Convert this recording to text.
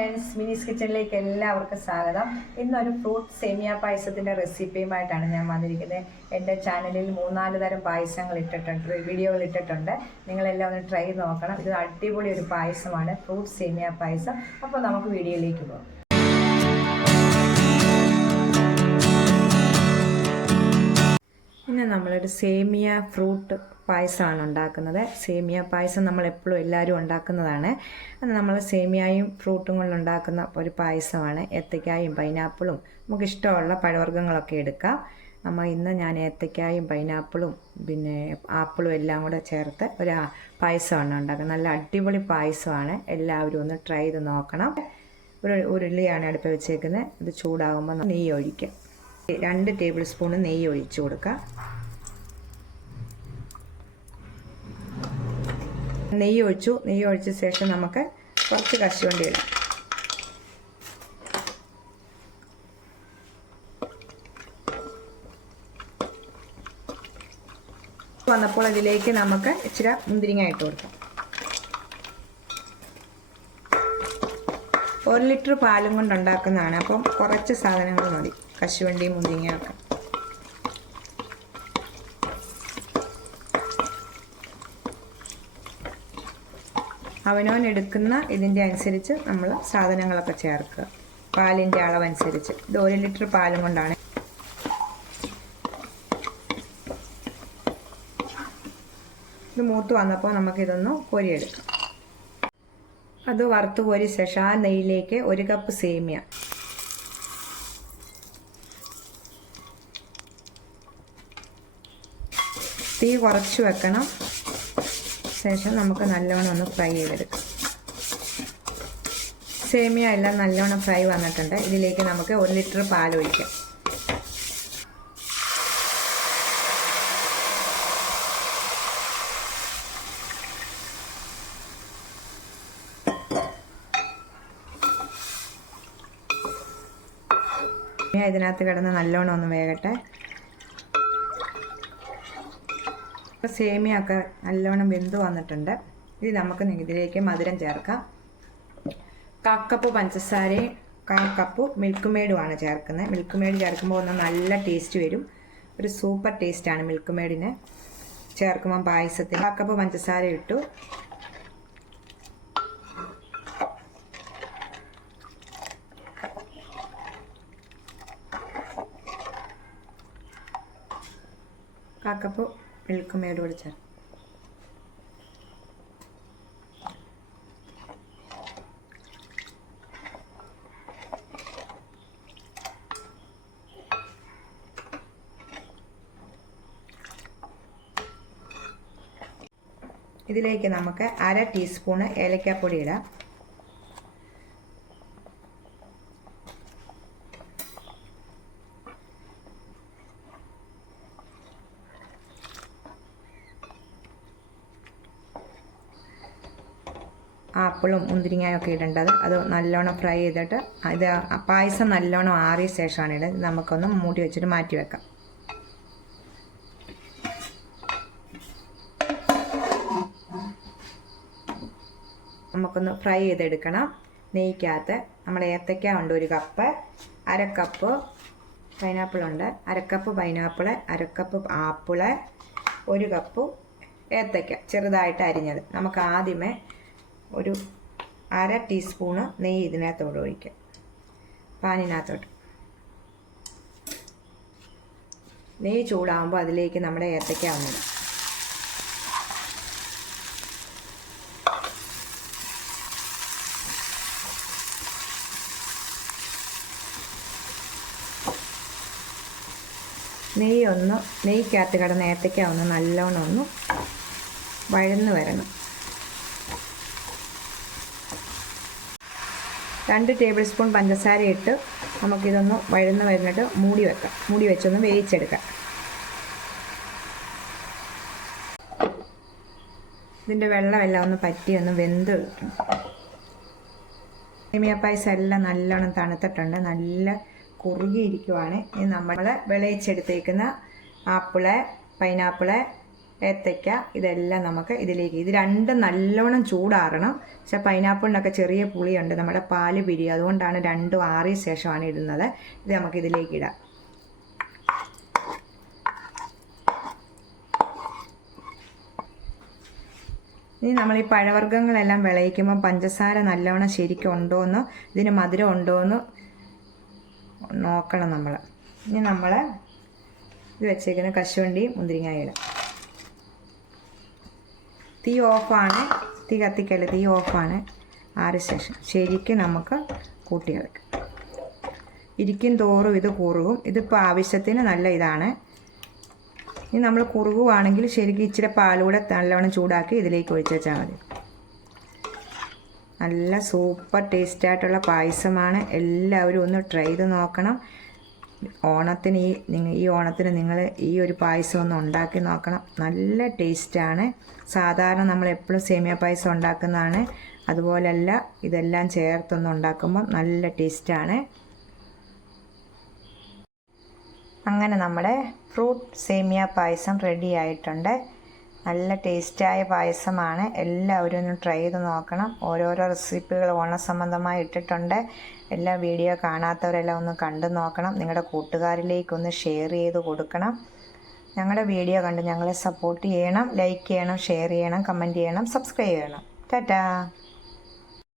Friends, മിനീസ് കിച്ചണിലേക്ക് എല്ലാവർക്കും സ്വാഗതം. ഇന്നൊരു ഫ്രൂട്ട് സേമിയ പായസത്തിൻ്റെ റെസിപ്പിയുമായിട്ടാണ് ഞാൻ വന്നിരിക്കുന്നത്. എൻ്റെ ചാനലിൽ 3-4 തരം പായസങ്ങൾ ഇട്ടിട്ടുണ്ട്, വീഡിയോകൾ ഇട്ടിട്ടുണ്ട്. നിങ്ങളെല്ലാം ഒന്ന് ട്രൈ നോക്കണം. ഇത് അടിപൊളി ഒരു പായസമാണ്, ഫ്രൂട്ട് സേമിയ പായസം. അപ്പോൾ നമുക്ക് വീഡിയോയിലേക്ക് പോകാം. ഇന്ന് നമ്മളൊരു സേമിയ ഫ്രൂട്ട് പായസമാണ് ഉണ്ടാക്കുന്നത്. സേമിയ പായസം നമ്മൾ എപ്പോഴും എല്ലാവരും ഉണ്ടാക്കുന്നതാണ്. അത് നമ്മൾ സേമിയയും ഫ്രൂട്ടും കൊണ്ടുണ്ടാക്കുന്ന ഒരു പായസമാണ്. ഏത്തക്കായും പൈനാപ്പിളും നമുക്ക് ഇഷ്ടമുള്ള പഴവർഗ്ഗങ്ങളൊക്കെ എടുക്കാം. ഞാൻ ഏത്തക്കായും പൈനാപ്പിളും പിന്നെ ആപ്പിളും എല്ലാം കൂടെ ചേർത്ത് ഒരു പായസമാണ് ഉണ്ടാക്കുന്നത്. നല്ല അടിപൊളി പായസമാണ്. എല്ലാവരും ഒന്ന് ട്രൈ ചെയ്ത് നോക്കണം. ഒരു ഉരുളിയാണ് അടുപ്പ് വെച്ചേക്കുന്നത്. ഇത് ചൂടാകുമ്പോൾ നെയ്യ് ഒഴിക്കാം. 2 ടേബിൾ സ്പൂൺ നെയ്യ് ഒഴിച്ചു കൊടുക്കുക. നെയ്യ് ഒഴിച്ച ശേഷം നമുക്ക് കുറച്ച് കശുവണ്ടി ഇടാം. വന്നപ്പോൾ ഇതിലേക്ക് നമുക്ക് ഇച്ചിരി മുന്തിരിങ്ങ ഇട്ട് കൊടുക്കാം. 1 ലിറ്റർ പാലും കൊണ്ട് ഉണ്ടാക്കുന്നതാണ്. അപ്പം കുറച്ച് സാധനങ്ങൾ മതി, കശുവണ്ടിയും മുന്തിരിങ്ങയൊക്കെ. അവനവൻ എടുക്കുന്ന ഇതിൻ്റെ അനുസരിച്ച് നമ്മൾ സാധനങ്ങളൊക്കെ ചേർക്കുക. പാലിൻ്റെ അളവനുസരിച്ച്. ഇത് 1 ലിറ്റർ പാലും കൊണ്ടാണ്. ഇത് മൂത്ത് വന്നപ്പോൾ നമുക്കിതൊന്ന് കോരിയെടുക്കാം. അത് വറുത്ത് കോരി ശേഷം ആ നെയ്യിലേക്ക് 1 കപ്പ് സേമിയ, തീ കുറച്ച് വെക്കണം. ശേഷം നമുക്ക് നല്ലോണം ഒന്ന് ഫ്രൈ ചെയ്തെടുക്കാം. സേമിയ എല്ലാം നല്ലോണം ഫ്രൈ വന്നിട്ടുണ്ട്. ഇതിലേക്ക് നമുക്ക് 1 ലിറ്റർ പാൽ ഒഴിക്കാം. ഇതിനകത്ത് കിടന്ന് നല്ലോണം ഒന്ന് വേകട്ടെ. സേമിയൊക്കെ നല്ലോണം വെന്ത് വന്നിട്ടുണ്ട്. ഇത് നമുക്ക് ഇതിലേക്ക് മധുരം ചേർക്കാം. 1 കപ്പ് പഞ്ചസാരയും 1/4 കപ്പ് മിൽക്ക് മെയ്ഡുമാണ് ചേർക്കുന്നത്. മിൽക്ക് മെയ്ഡ് ചേർക്കുമ്പോൾ ഒന്ന് നല്ല ടേസ്റ്റ് വരും. ഒരു സൂപ്പർ ടേസ്റ്റാണ് മിൽക്ക് മെയ്ഡിന് ചേർക്കുമ്പോൾ പായസത്തിൽ. 1 കപ്പ് പഞ്ചസാര ഇട്ടു. കപ്പ് മിൽക്ക് മെയ്ഡ് കൂടി ചേർക്കും. ഇതിലേക്ക് നമുക്ക് 1/2 ടീസ്പൂണ് ഏലക്കാപ്പൊടി ഇടാം. ആപ്പിളും മുന്തിരിങ്ങയൊക്കെ ഇടേണ്ടത്. അത് നല്ലോണം ഫ്രൈ ചെയ്തിട്ട് ഇത് പായസം നല്ലോണം ആറിയ ശേഷമാണ് ഇടുന്നത്. നമുക്കൊന്ന് മൂടി വെച്ചിട്ട് മാറ്റി വെക്കാം. നമുക്കൊന്ന് ഫ്രൈ ചെയ്തെടുക്കണം. നെയ്ക്കകത്ത് നമ്മുടെ ഏത്തക്ക ഉണ്ട് 1 കപ്പ്, 1/2 കപ്പ് പൈനാപ്പിളുണ്ട്, 1/2 cup pineapple, 1/2 cup apple, 1 cup ഏത്തക്ക ചെറുതായിട്ട് അരിഞ്ഞത്. നമുക്ക് ആദ്യമേ ഒരു 1/2 ടീസ്പൂണ് നെയ്യ് ഇതിനകത്തോട്ട് ഒഴിക്കാം. പാനിനകത്തോട്ട് നെയ്യ് ചൂടാകുമ്പോൾ അതിലേക്ക് നമ്മുടെ ഏത്തക്ക വന്നിടും. നെയ്ക്കകത്ത് കിടന്ന ഏത്തക്ക ഒന്ന് നല്ലോണം ഒന്ന് വഴന്ന് വരണം. 2 ടേബിൾ സ്പൂൺ പഞ്ചസാര ഇട്ട് നമുക്കിതൊന്ന് വഴന്ന് വരുന്നിട്ട് മൂടി വെക്കാം. മൂടി വെച്ചൊന്ന് വേവിച്ചെടുക്കാം. ഇതിൻ്റെ വെള്ളമെല്ലാം ഒന്ന് പറ്റി ഒന്ന് വെന്ത് കിട്ടും. സേമിയ പായസം എല്ലാം നല്ലോണം തണുത്തിട്ടുണ്ട്, നല്ല കുറുകിയിരിക്കുവാണ്. ഇനി നമ്മൾ വിളയിച്ചെടുത്തേക്കുന്ന ആപ്പിള്, പൈനാപ്പിള്, ഏത്തയ്ക്ക ഇതെല്ലാം നമുക്ക് ഇതിലേക്ക് ഇത് രണ്ടും നല്ലോണം ചൂടാറണം. പക്ഷെ പൈനാപ്പിളിനൊക്കെ ചെറിയ പുളിയുണ്ട്, നമ്മുടെ പാല് പിരിയും, അതുകൊണ്ടാണ് രണ്ടും ആറിയ ശേഷമാണ് ഇടുന്നത്. ഇത് നമുക്ക് ഇതിലേക്ക് ഇടാം. ഇനി നമ്മൾ ഈ പഴവർഗ്ഗങ്ങളെല്ലാം വിളയിക്കുമ്പോൾ പഞ്ചസാര നല്ലോണം ശരിക്കും ഉണ്ടോയെന്ന്, ഇതിന് മധുരം ഉണ്ടോയെന്ന് നോക്കണം നമ്മൾ. ഇനി നമ്മൾ ഇത് വെച്ചേക്കുന്ന കശുവണ്ടി മുന്തിരിങ്ങായി ഇടാം. തീ ഓഫാണ്, തീ കത്തിക്കല്ല, തീ ഓഫാണ്. ആറിയ ശേഷം ശരിക്കും നമുക്ക് കൂട്ടിയെടുക്കാം. ഇരിക്കും തോറും ഇത് കുറുകും. ഇതിപ്പോൾ ആവശ്യത്തിന് നല്ല ഇതാണ്. ഇനി നമ്മൾ കുറുകുവാണെങ്കിൽ ശരിക്കും ഇച്ചിരി പാലൂടെ നല്ലവണ്ണം ചൂടാക്കി ഇതിലേക്ക് ഒഴിച്ച് വെച്ചാൽ മതി. നല്ല സൂപ്പർ ടേസ്റ്റായിട്ടുള്ള പായസമാണ്. എല്ലാവരും ഒന്ന് ട്രൈ ചെയ്ത് നോക്കണം. ഓണത്തിന് ഈ ഓണത്തിന് നിങ്ങൾ ഈ ഒരു പായസം ഒന്ന് ഉണ്ടാക്കി നോക്കണം. നല്ല ടേസ്റ്റാണ്. സാധാരണ നമ്മൾ എപ്പോഴും സേമിയ പായസം ഉണ്ടാക്കുന്നതാണ്, അതുപോലല്ല ഇതെല്ലാം ചേർത്തൊന്ന് ഉണ്ടാക്കുമ്പോൾ നല്ല ടേസ്റ്റാണ്. അങ്ങനെ നമ്മുടെ ഫ്രൂട്ട് സേമിയ പായസം റെഡി ആയിട്ടുണ്ട്. നല്ല ടേസ്റ്റായ പായസമാണ്. എല്ലാവരും ഒന്ന് ട്രൈ ചെയ്ത് നോക്കണം. ഓരോരോ റെസിപ്പികൾ ഓണസംബന്ധമായി ഇട്ടിട്ടുണ്ട്. എല്ലാ വീഡിയോ കാണാത്തവരെല്ലാം ഒന്ന് കണ്ടു നോക്കണം. നിങ്ങളുടെ കൂട്ടുകാരിലേക്കൊന്ന് ഷെയർ ചെയ്ത് കൊടുക്കണം. ഞങ്ങളുടെ വീഡിയോ കണ്ട് ഞങ്ങളെ സപ്പോർട്ട് ചെയ്യണം. ലൈക്ക് ചെയ്യണം, ഷെയർ ചെയ്യണം, കമൻറ്റ് ചെയ്യണം, സബ്സ്ക്രൈബ് ചെയ്യണം. ടാറ്റാ.